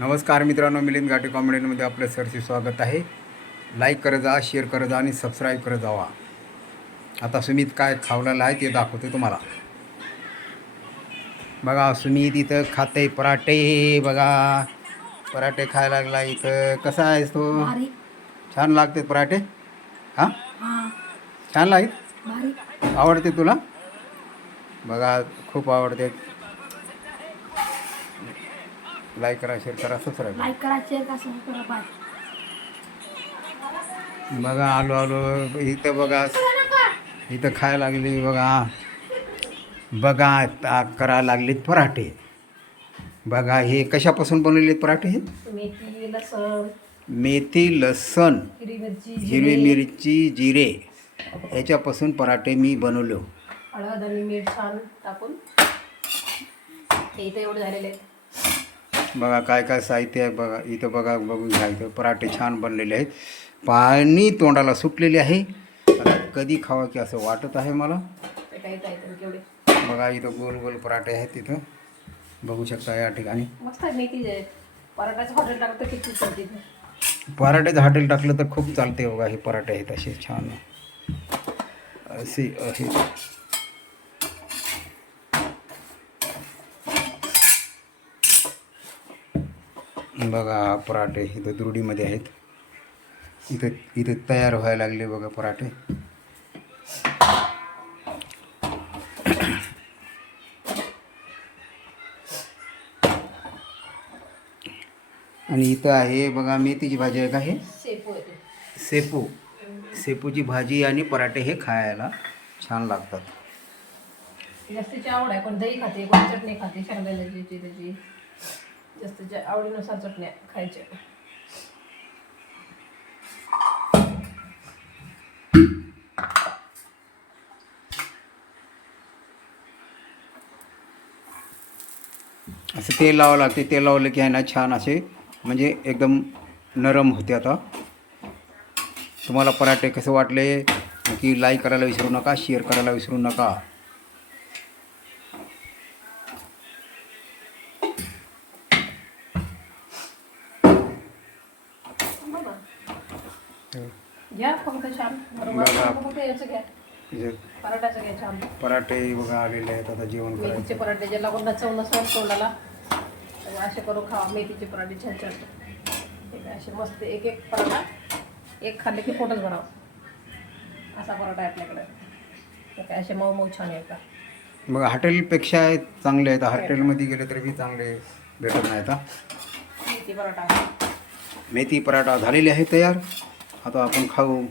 नमस्कार मित्रांनो मिलिंद घाटे कॉमेडीमध्ये आपलं सरचे स्वागत आहे. लाईक करत जा शेअर करत जा आणि सबस्क्राईब करत जावा. आता सुमित काय खावलेलं आहे ते दाखवते तुम्हाला. बघा सुमित इथं खाते पराठे बघा. पराठे खायला लागला इथं. कसा आहेस तो? छान लागते पराठे? हां? छान लागत? आवडते तुला? बघा खूप आवडते. लाईक करा शेअर करा सबस्क्राईब करा. लाईक करा शेअर करा सबस्क्राईब करा. बाय बघा आलो आलो. इथं बघा. इथं खायला लागली बघा. बघा आता करा लागलेत पराठे. बघा हे कशापासून बनवलेत पराठे मेथी लसण. मेथी लसण हिरवी मिरची हिरवी मिरची जिरे. याच्यापासून पराठे मी बनवलो. हळद आणि मीठ छान टाकून. हे इथे एवढे झालेले आहेत बघा काय काय साहित्य आहे बघा इथं बघा बघून घ्या इथं. पराठे छान बनलेले आहेत. पाणी तोंडाला सुटलेले आहे. आता कधी खावा की असं वाटत आहे मला? बघा इथं गोल गोल पराठे आहेत तिथं बघू शकता या ठिकाणी. पराठ्याचं हॉटेल टाकलं तर खूप चालते बघा हे पराठे आहेत असे छान. असे आहे बघा पराठे इथं दुरडीमध्ये आहेत. इथं इथं तयार व्हायला लागले बघा पराठे. आणि इथं आहे बघा मेथीची भाजी आहे का हे? सेपू. सेपूची भाजी आणि पराठे हे खायला छान लागतात. जास्तीची आवड आहे. कोण दही खाते कोण चटणी खाते शेंगदाण्याची त्याची. जास्तीच्या आवडीनुसार चटण्या खायच्या. असं तेल लावावं लागते. तेल लावलं की आहे ना छान असे म्हणजे एकदम नरम होते आता. तुम्हाला पराठे कसे वाटले की लाईक करायला विसरू नका शेअर करायला विसरू नका. बघा घ्या फक्त छान. बरोबर. याचं घ्या. इथे पराठाचं घ्या छान. पराठे बघा आलेले आहेत आता जेवण मेथीचे पराठे ज्याला कोणता चव नसेल तोंडाला. असे करून खावा मेथीचे पराठे छान छान. असे मस्त एक एक पराठा एक खाल्ले की पोटच भरावं. असा पराठा आहे आपल्याकडे. काय असे मऊ मऊ छान येतात. मग हॉटेलपेक्षा चांगले आहेत हॉटेलमध्ये गेले तर बी चांगले भेटत नाहीत हा. मेथी पराठा. मेथी पराठा झालेले आहे तयार. आता आपण खाऊ.